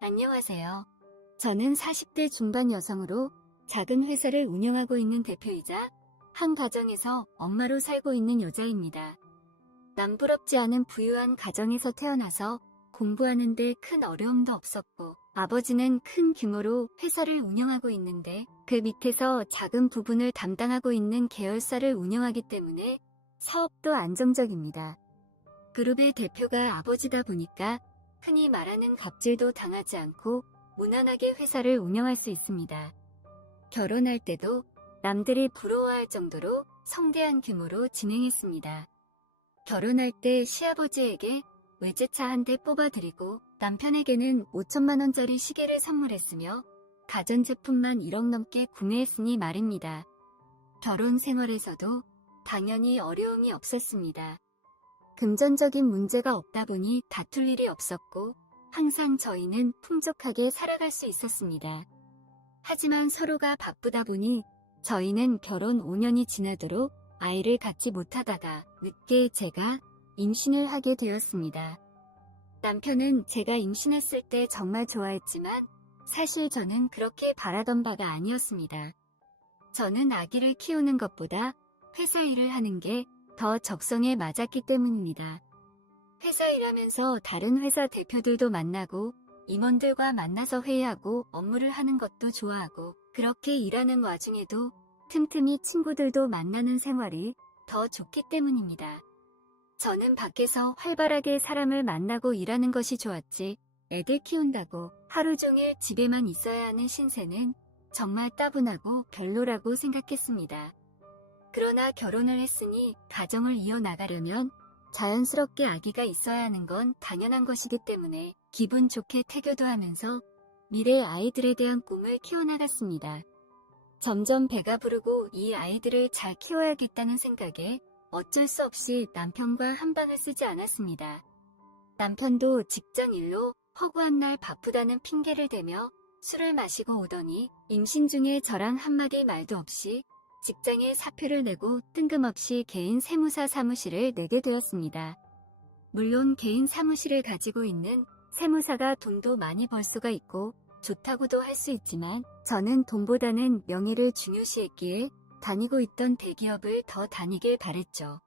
안녕하세요. 저는 40대 중반 여성으로 작은 회사를 운영하고 있는 대표이자 한 가정에서 엄마로 살고 있는 여자입니다. 남부럽지 않은 부유한 가정에서 태어나서 공부하는 데 큰 어려움도 없었고 아버지는 큰 규모로 회사를 운영하고 있는데 그 밑에서 작은 부분을 담당하고 있는 계열사를 운영하기 때문에 사업도 안정적입니다. 그룹의 대표가 아버지다 보니까 흔히 말하는 갑질도 당하지 않고 무난하게 회사를 운영할 수 있습니다. 결혼할 때도 남들이 부러워할 정도로 성대한 규모로 진행했습니다. 결혼할 때 시아버지에게 외제차 한 대 뽑아드리고 남편에게는 5천만 원짜리 시계를 선물했으며 가전제품만 1억 넘게 구매했으니 말입니다. 결혼 생활에서도 당연히 어려움이 없었습니다. 금전적인 문제가 없다 보니 다툴 일이 없었고 항상 저희는 풍족하게 살아갈 수 있었습니다. 하지만 서로가 바쁘다 보니 저희는 결혼 5년이 지나도록 아이를 갖지 못하다가 늦게 제가 임신을 하게 되었습니다. 남편은 제가 임신했을 때 정말 좋아했지만 사실 저는 그렇게 바라던 바가 아니었습니다. 저는 아기를 키우는 것보다 회사 일을 하는 게 더 적성에 맞았기 때문입니다. 회사 일하면서 다른 회사 대표들도 만나고 임원들과 만나서 회의하고 업무를 하는 것도 좋아하고 그렇게 일하는 와중에도 틈틈이 친구들도 만나는 생활이 더 좋기 때문입니다. 저는 밖에서 활발하게 사람을 만나고 일하는 것이 좋았지 애들 키운다고 하루 종일 집에만 있어야 하는 신세는 정말 따분하고 별로라고 생각했습니다. 그러나 결혼을 했으니 가정을 이어나가려면 자연스럽게 아기가 있어야 하는 건 당연한 것이기 때문에 기분 좋게 태교도 하면서 미래 아이들에 대한 꿈을 키워나갔습니다. 점점 배가 부르고 이 아이들을 잘 키워야겠다는 생각에 어쩔 수 없이 남편과 한방을 쓰지 않았습니다. 남편도 직장 일로 허구한 날 바쁘다는 핑계를 대며 술을 마시고 오더니 임신 중에 저랑 한마디 말도 없이 직장에 사표를 내고 뜬금없이 개인 세무사 사무실을 내게 되었습니다. 물론 개인 사무실을 가지고 있는 세무사가 돈도 많이 벌 수가 있고 좋다고도 할 수 있지만 저는 돈보다는 명예를 중요시했기에 다니고 있던 대기업을 더 다니길 바랬죠.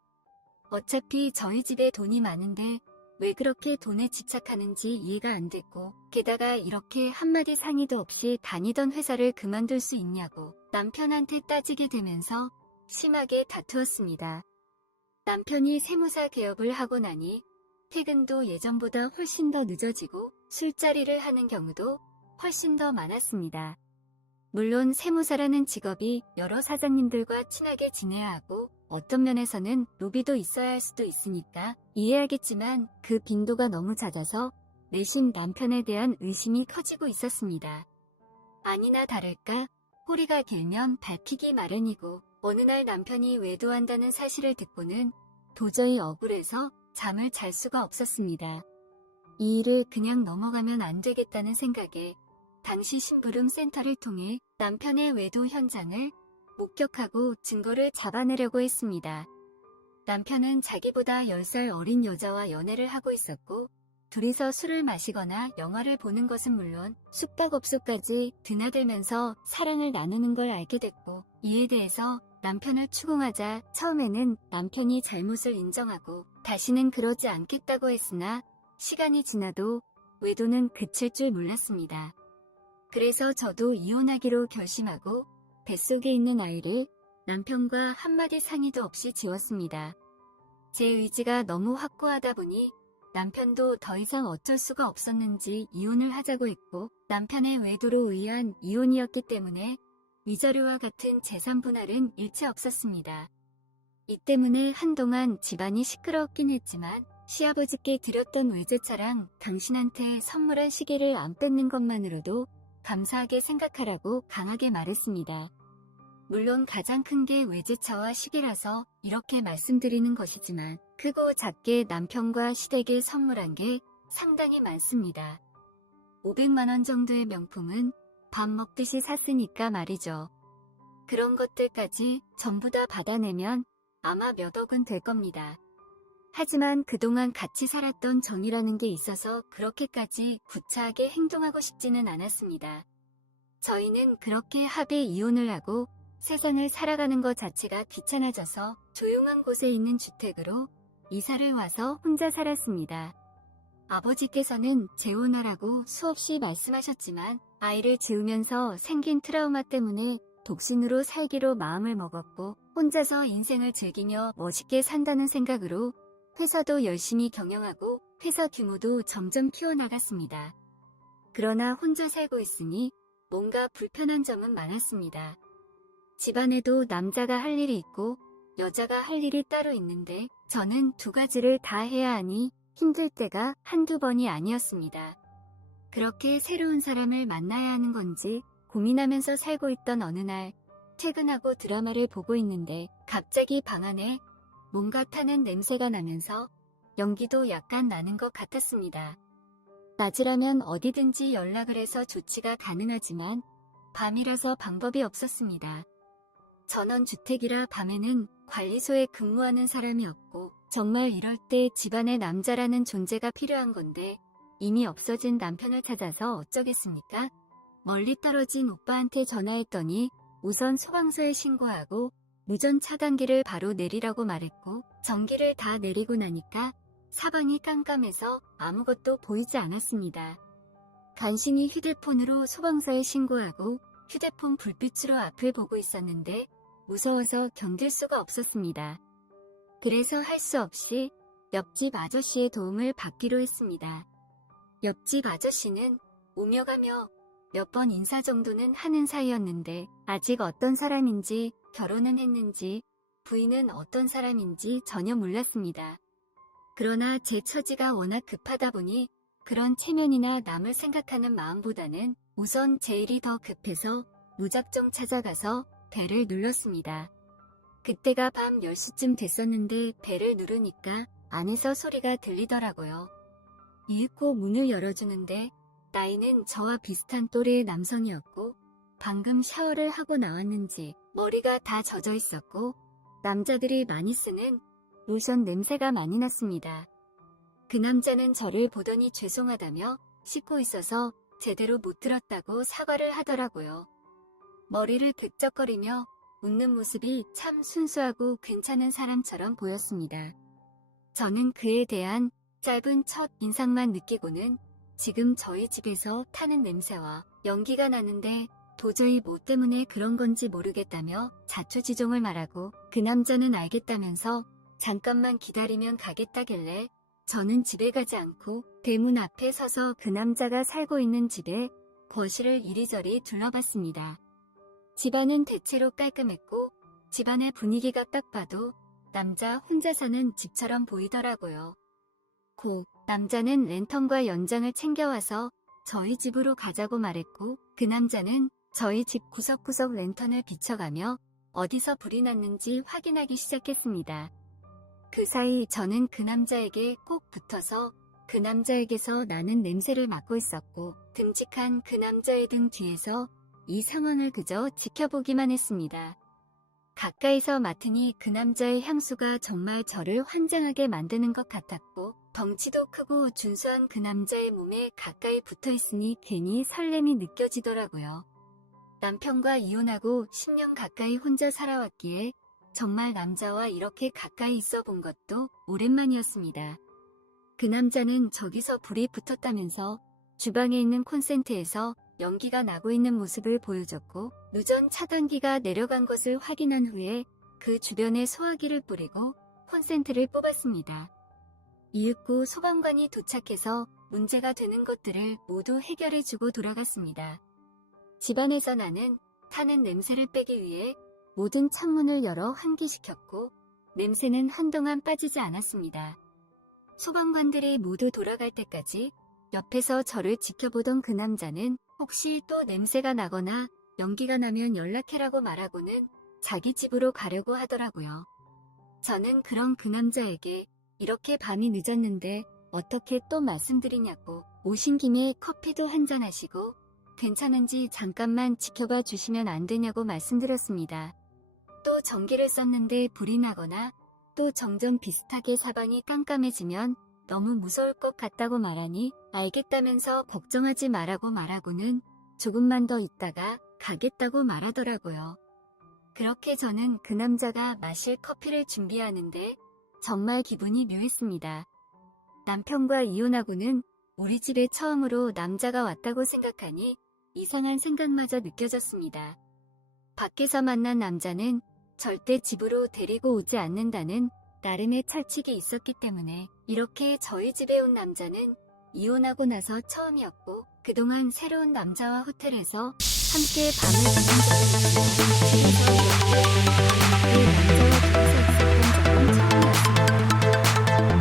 어차피 저희 집에 돈이 많은데 왜 그렇게 돈에 집착하는지 이해가 안 됐고 게다가 이렇게 한마디 상의도 없이 다니던 회사를 그만둘 수 있냐고 남편한테 따지게 되면서 심하게 다투었습니다. 남편이 세무사 개업을 하고 나니 퇴근도 예전보다 훨씬 더 늦어지고 술자리를 하는 경우도 훨씬 더 많았습니다. 물론 세무사라는 직업이 여러 사장님들과 친하게 지내야 하고 어떤 면에서는 로비도 있어야 할 수도 있으니까 이해하겠지만 그 빈도가 너무 잦아서 내심 남편에 대한 의심이 커지고 있었습니다. 아니나 다를까 꼬리가 길면 밟히기 마련이고 어느 날 남편이 외도한다는 사실을 듣고는 도저히 억울해서 잠을 잘 수가 없었습니다. 이 일을 그냥 넘어가면 안 되겠다는 생각에 당시 심부름 센터를 통해 남편의 외도 현장을 목격하고 증거를 잡아내려고 했습니다. 남편은 자기보다 10살 어린 여자와 연애를 하고 있었고 둘이서 술을 마시거나 영화를 보는 것은 물론 숙박업소까지 드나들면서 사랑을 나누는 걸 알게 됐고 이에 대해서 남편을 추궁하자 처음에는 남편이 잘못을 인정하고 다시는 그러지 않겠다고 했으나 시간이 지나도 외도는 그칠 줄 몰랐습니다. 그래서 저도 이혼하기로 결심하고 뱃속에 있는 아이를 남편과 한마디 상의도 없이 지웠습니다. 제 의지가 너무 확고하다 보니 남편도 더 이상 어쩔 수가 없었는지 이혼을 하자고 했고 남편의 외도로 의한 이혼이었기 때문에 위자료와 같은 재산 분할은 일체 없었습니다. 이 때문에 한동안 집안이 시끄러웠긴 했지만 시아버지께 드렸던 외제차랑 당신한테 선물한 시계를 안 뺏는 것만으로도 감사하게 생각하라고 강하게 말했습니다. 물론 가장 큰 게 외제차와 시계라서 이렇게 말씀드리는 것이지만 크고 작게 남편과 시댁에 선물한 게 상당히 많습니다. 500만 원 정도의 명품은 밥 먹듯이 샀으니까 말이죠. 그런 것들까지 전부 다 받아내면 아마 몇 억은 될 겁니다. 하지만 그동안 같이 살았던 정이라는 게 있어서 그렇게까지 구차하게 행동하고 싶지는 않았습니다. 저희는 그렇게 합의 이혼을 하고 세상을 살아가는 것 자체가 귀찮아져서 조용한 곳에 있는 주택으로 이사를 와서 혼자 살았습니다. 아버지께서는 재혼하라고 수없이 말씀하셨지만 아이를 지으면서 생긴 트라우마 때문에 독신으로 살기로 마음을 먹었고 혼자서 인생을 즐기며 멋있게 산다는 생각으로 회사도 열심히 경영하고 회사 규모도 점점 키워나갔습니다. 그러나 혼자 살고 있으니 뭔가 불편한 점은 많았습니다. 집안에도 남자가 할 일이 있고 여자가 할 일이 따로 있는데 저는 두 가지를 다 해야 하니 힘들 때가 한두 번이 아니었습니다. 그렇게 새로운 사람을 만나야 하는 건지 고민하면서 살고 있던 어느 날 퇴근하고 드라마를 보고 있는데 갑자기 방 안에 뭔가 타는 냄새가 나면서 연기도 약간 나는 것 같았습니다. 낮이라면 어디든지 연락을 해서 조치가 가능하지만 밤이라서 방법이 없었습니다. 전원주택이라 밤에는 관리소에 근무하는 사람이 없고 정말 이럴 때 집안에 남자라는 존재가 필요한 건데 이미 없어진 남편을 찾아서 어쩌겠습니까? 멀리 떨어진 오빠한테 전화했더니 우선 소방서에 신고하고 무전 차단기를 바로 내리라고 말했고 전기를 다 내리고 나니까 사방이 깜깜해서 아무것도 보이지 않았습니다. 간신히 휴대폰으로 소방서에 신고하고 휴대폰 불빛으로 앞을 보고 있었는데 무서워서 견딜 수가 없었습니다. 그래서 할 수 없이 옆집 아저씨의 도움을 받기로 했습니다. 옆집 아저씨는 오며 가며 몇 번 인사 정도는 하는 사이였는데 아직 어떤 사람인지 결혼은 했는지 부인은 어떤 사람인지 전혀 몰랐습니다. 그러나 제 처지가 워낙 급하다 보니 그런 체면이나 남을 생각하는 마음보다는 우선 제 일이 더 급해서 무작정 찾아가서 벨을 눌렀습니다. 그때가 밤 10시쯤 됐었는데 벨을 누르니까 안에서 소리가 들리더라고요. 이윽고 문을 열어주는데 나이는 저와 비슷한 또래의 남성이었고 방금 샤워를 하고 나왔는지 머리가 다 젖어 있었고 남자들이 많이 쓰는 로션 냄새가 많이 났습니다. 그 남자는 저를 보더니 죄송하다며 씻고 있어서 제대로 못 들었다고 사과를 하더라고요. 머리를 긁적거리며 웃는 모습이 참 순수하고 괜찮은 사람처럼 보였습니다. 저는 그에 대한 짧은 첫 인상만 느끼고는 지금 저희 집에서 타는 냄새와 연기가 나는데 도저히 뭐 때문에 그런 건지 모르겠다며 자초지종을 말하고 그 남자는 알겠다면서 잠깐만 기다리면 가겠다길래 저는 집에 가지 않고 대문 앞에 서서 그 남자가 살고 있는 집의 거실을 이리저리 둘러봤습니다. 집안은 대체로 깔끔했고 집안의 분위기가 딱 봐도 남자 혼자 사는 집처럼 보이더라고요. 남자는 랜턴과 연장을 챙겨와서 저희 집으로 가자고 말했고 그 남자는 저희 집 구석구석 랜턴을 비춰가며 어디서 불이 났는지 확인하기 시작했습니다. 그 사이 저는 그 남자에게 꼭 붙어서 그 남자에게서 나는 냄새를 맡고 있었고 듬직한 그 남자의 등 뒤에서 이 상황을 그저 지켜보기만 했습니다. 가까이서 맡으니 그 남자의 향수가 정말 저를 환장하게 만드는 것 같았고 덩치도 크고 준수한 그 남자의 몸에 가까이 붙어있으니 괜히 설렘이 느껴지더라고요. 남편과 이혼하고 10년 가까이 혼자 살아왔기에 정말 남자와 이렇게 가까이 있어 본 것도 오랜만이었습니다. 그 남자는 저기서 불이 붙었다면서 주방에 있는 콘센트에서 연기가 나고 있는 모습을 보여줬고 누전 차단기가 내려간 것을 확인한 후에 그 주변에 소화기를 뿌리고 콘센트를 뽑았습니다. 이윽고 소방관이 도착해서 문제가 되는 것들을 모두 해결해주고 돌아갔습니다. 집안에서 나는 타는 냄새를 빼기 위해 모든 창문을 열어 환기시켰고 냄새는 한동안 빠지지 않았습니다. 소방관들이 모두 돌아갈 때까지 옆에서 저를 지켜보던 그 남자는 혹시 또 냄새가 나거나 연기가 나면 연락해라고 말하고는 자기 집으로 가려고 하더라고요. 저는 그런 그 남자에게 이렇게 밤이 늦었는데 어떻게 또 말씀드리냐고 오신 김에 커피도 한잔 하시고 괜찮은지 잠깐만 지켜봐 주시면 안 되냐고 말씀드렸습니다. 또 전기를 썼는데 불이 나거나 또 점점 비슷하게 사방이 깜깜해지면 너무 무서울 것 같다고 말하니 알겠다면서 걱정하지 말라고는 조금만 더 있다가 가겠다고 말하더라고요. 그렇게 저는 그 남자가 마실 커피를 준비하는데 정말 기분이 묘했습니다. 남편과 이혼하고는 우리 집에 처음으로 남자가 왔다고 생각하니 이상한 생각마저 느껴졌습니다. 밖에서 만난 남자는 절대 집으로 데리고 오지 않는다는 나름의 철칙이 있었기 때문에 이렇게 저희 집에 온 남자는 이혼하고 나서 처음이었고 그동안 새로운 남자와 호텔에서 함께 밤을 보낸 적이 있지만 그래서 이렇게 그 남자와 둘이서 있었던 적은 처음이었습니다.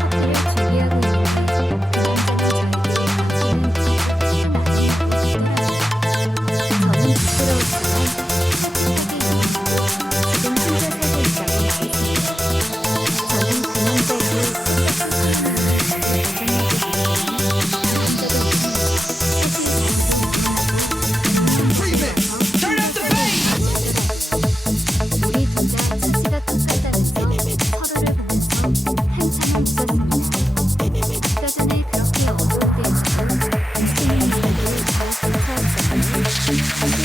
호텔을 준비하고 있는데 그 남자는 저에게 가지는 큰 아쉬움을 보이더라고요. 저는 부끄러웠지만 지금 혼자 살고 있다고 말했습니다. 저는 그 남자에게 우리 둘 다 처지가 똑같다면서 서로를 보면서 한참을 웃었습니다. 아까 전에 그렇게 어두울 때였고 생긴 이야기를 잘 감사했었는데 사실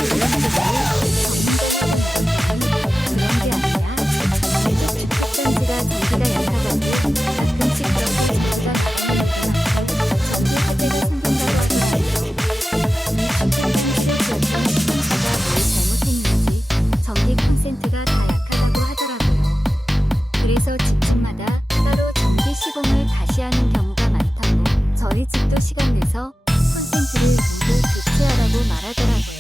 그런 게 아니야. 축전지가 전기가 약하다고 가끔씩 그렇게 전기가 나가니까 전기 화재가 생긴다고 하더라고요. 이 충전기 실수였던 전기가 뭘 잘못했는지 전기 콘센트가 다 약하다고 하더라고요. 그래서 집집마다 따로 전기 시공을 다시 하는 경우가 많다고 저희 집도 시간 내서 콘센트를 모두 교체하라고 말하더라고요.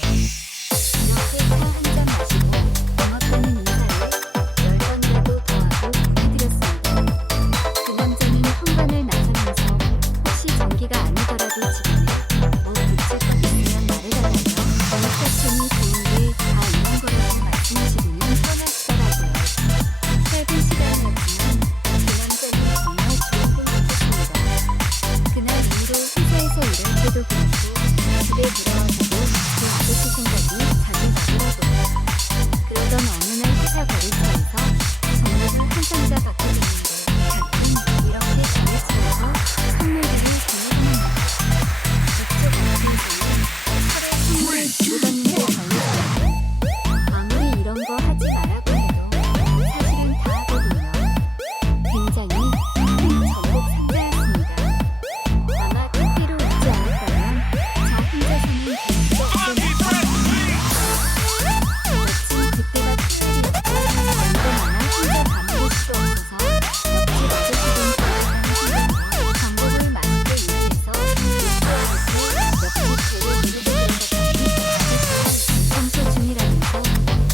이렇게 차 한잔 마시고 고맙다는 인사를 10번이라도 더하고 보내드렸습니다. 그 남자는 현관을 나가면서 혹시 전기가 아니더라도 집안에 뭐 붙일 것 있으면 말해달라며 전기세팅이 좋은데 다 있는 거라고 말씀하시고는 떠나시더라고요. 짧은 시간이었지만 그 남자는 정말 좋은 분 같았습니다. 그날 이후로 회사에서 일할 때도 그렇고 집에 돌아와서도 그 아저씨 생각이 자주 나더라고요. 그러던 어느 날 회사 거래처에서 정보를 한 상자 받게 됐는데 가끔 이렇게 거래처에서 선물들을 보내줍니다. 이쪽 어플에서는 서로 선물을 주고받는 게 걸리더라고요. 아무리 이런 거 하지 말라고 해도 사실은 다 하거든요. 굉장히 큰 전복 상자였습니다. 아마 택배로 오지 않을 거면 저 혼자서는 될 수가 없겠네요. 마침 그때가 주말이었고 연도 많아 혼자 다니고 수도 없어서 옆집 아저씨분 좋아한다는 생각으로 전복을 맛있게 요리해서 옆집 재료 누르고 들어갔더니 청소 중이라면서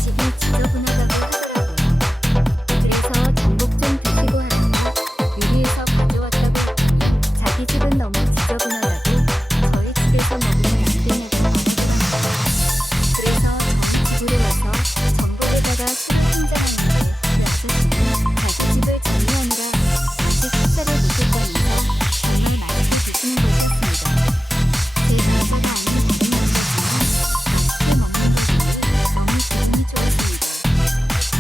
집이 지저분하다고 하더라고요. 그래서 전복 좀 드시고 하라고 요리해서 가져왔다고 했더니 자기 집은 너무 지저분하다고 저희 집에서 먹으면 안 되냐고 말하더라고요. 그래서 저희 집으로 와서 전복에다가 술을 한잔하는데 그 아저씨는 자기 집을 정리하느라 아직 식사를 못했다면서 정말 맛있게 드시는 것이었습니다. 제 남자가 아닌 다른 남자지만 맛있게 먹는 거 보니 너무 기분이 좋았습니다.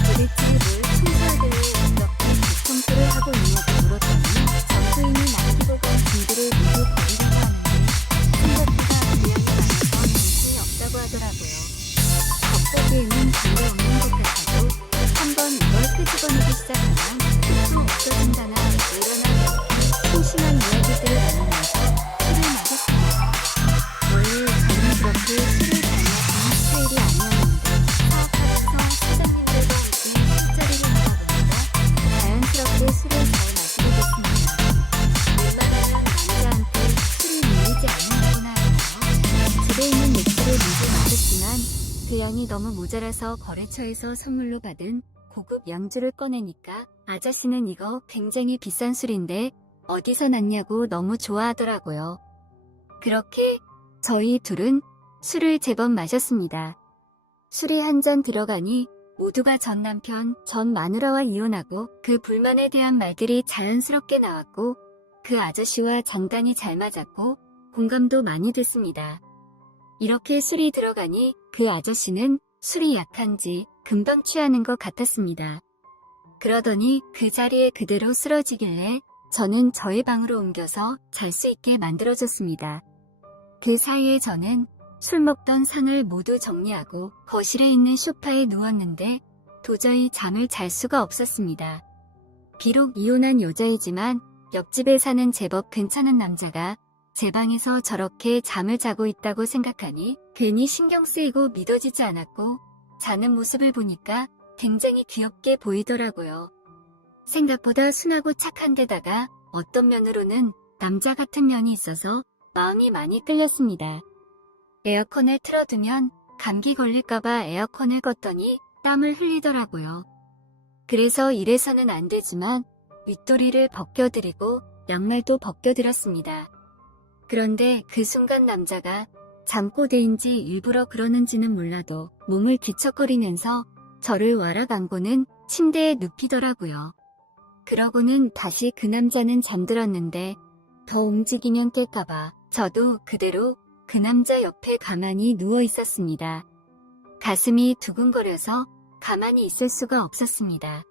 도대체 뭘 청소하길래 이렇게 대청소를 하고 있냐고 물었더니 전부인이 남기고 간 짐들을 모두 버리려고 하는데 생각보다 분량이 많아서 정신이 없다고 하더라고요. 겉보기에는 관계 없는 것 같아도 한번 이걸 끄집어내기 시작하면 끝도 없어진다나 이러나 소심한 이야기들을 나누면서 술을 마셨습니다. 원래 저는 그렇게 술을 잘 마시는 스타일이 아니었는데 사업하면서 사장님들과 함께 술자리를 하다 보니까 자연스럽게 술을 잘 마시게 됐습니다. 웬만하면 남자한테 술을 밀리지 않는다고나 할까요? 집에 있는 맥주를 모두 마셨지만 대량이 너무 모자라서 거래처에서 선물로 받은 고급 양주를 꺼내니까 아저씨는 이거 굉장히 비싼 술인데 어디서 났냐고 너무 좋아하더라고요. 그렇게 저희 둘은 술을 제법 마셨습니다. 술이 한 잔 들어가니 모두가 전 남편, 전 마누라와 이혼하고 그 불만에 대한 말들이 자연스럽게 나왔고 그 아저씨와 장단이 잘 맞았고 공감도 많이 됐습니다. 이렇게 술이 들어가니 그 아저씨는 술이 약한지 금방 취하는 것 같았습니다. 그러더니 그 자리에 그대로 쓰러지길래 저는 저의 방으로 옮겨서 잘 수 있게 만들어줬습니다. 그 사이에 저는 술 먹던 상을 모두 정리하고 거실에 있는 소파에 누웠는데 도저히 잠을 잘 수가 없었습니다. 비록 이혼한 여자이지만 옆집에 사는 제법 괜찮은 남자가 제 방에서 저렇게 잠을 자고 있다고 생각하니 괜히 신경 쓰이고 믿어지지 않았고 자는 모습을 보니까 굉장히 귀엽게 보이더라고요. 생각보다 순하고 착한 데다가 어떤 면으로는 남자 같은 면이 있어서 마음이 많이 끌렸습니다. 에어컨을 틀어두면 감기 걸릴까봐 에어컨을 껐더니 땀을 흘리더라고요. 그래서 이래서는 안 되지만 윗도리를 벗겨드리고 양말도 벗겨드렸습니다. 그런데 그 순간 남자가 잠꼬대인지 일부러 그러는지는 몰라도 몸을 뒤척거리면서 저를 와락 안고는 침대에 눕히더라고요. 그러고는 다시 그 남자는 잠들었는데 더 움직이면 깰까봐 저도 그대로 그 남자 옆에 가만히 누워 있었습니다. 가슴이 두근거려서 가만히 있을 수가 없었습니다.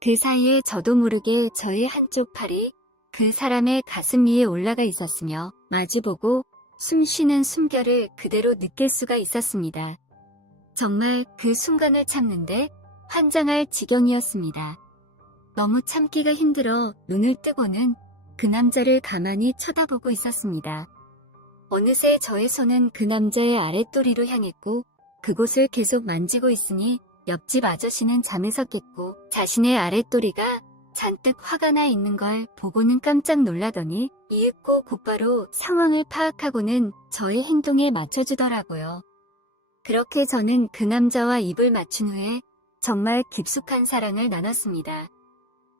그 사이에 저도 모르게 저의 한쪽 팔이 그 사람의 가슴 위에 올라가 있었으며 마주보고 숨 쉬는 숨결을 그대로 느낄 수가 있었습니다. 정말 그 순간을 참는데 환장할 지경이었습니다. 너무 참기가 힘들어 눈을 뜨고는 그 남자를 가만히 쳐다보고 있었습니다. 어느새 저의 손은 그 남자의 아랫도리로 향했고 그곳을 계속 만지고 있으니 옆집 아저씨는 잠에서 깼고 자신의 아랫도리가 잔뜩 화가 나 있는 걸 보고는 깜짝 놀라더니 이윽고 곧바로 상황을 파악하고는 저의 행동에 맞춰주더라고요. 그렇게 저는 그 남자와 입을 맞춘 후에 정말 깊숙한 사랑을 나눴습니다.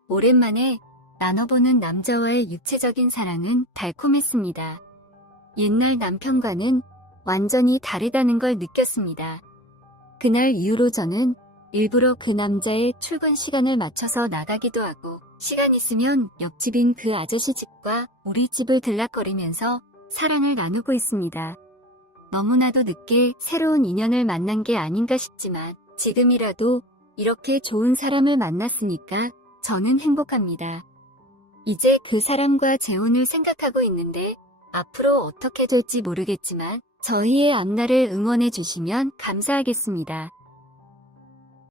오랜만에 나눠보는 남자와의 육체적인 사랑은 달콤했습니다. 옛날 남편과는 완전히 다르다는 걸 느꼈습니다. 그날 이후로 저는 일부러 그 남자의 출근 시간을 맞춰서 나가기도 하고 시간 있으면 옆집인 그 아저씨 집과 우리 집을 들락거리면서 사랑을 나누고 있습니다. 너무나도 늦게 새로운 인연을 만난 게 아닌가 싶지만 지금이라도 이렇게 좋은 사람을 만났으니까 저는 행복합니다. 이제 그 사람과 재혼을 생각하고 있는데 앞으로 어떻게 될지 모르겠지만 저희의 앞날을 응원해 주시면 감사하겠습니다.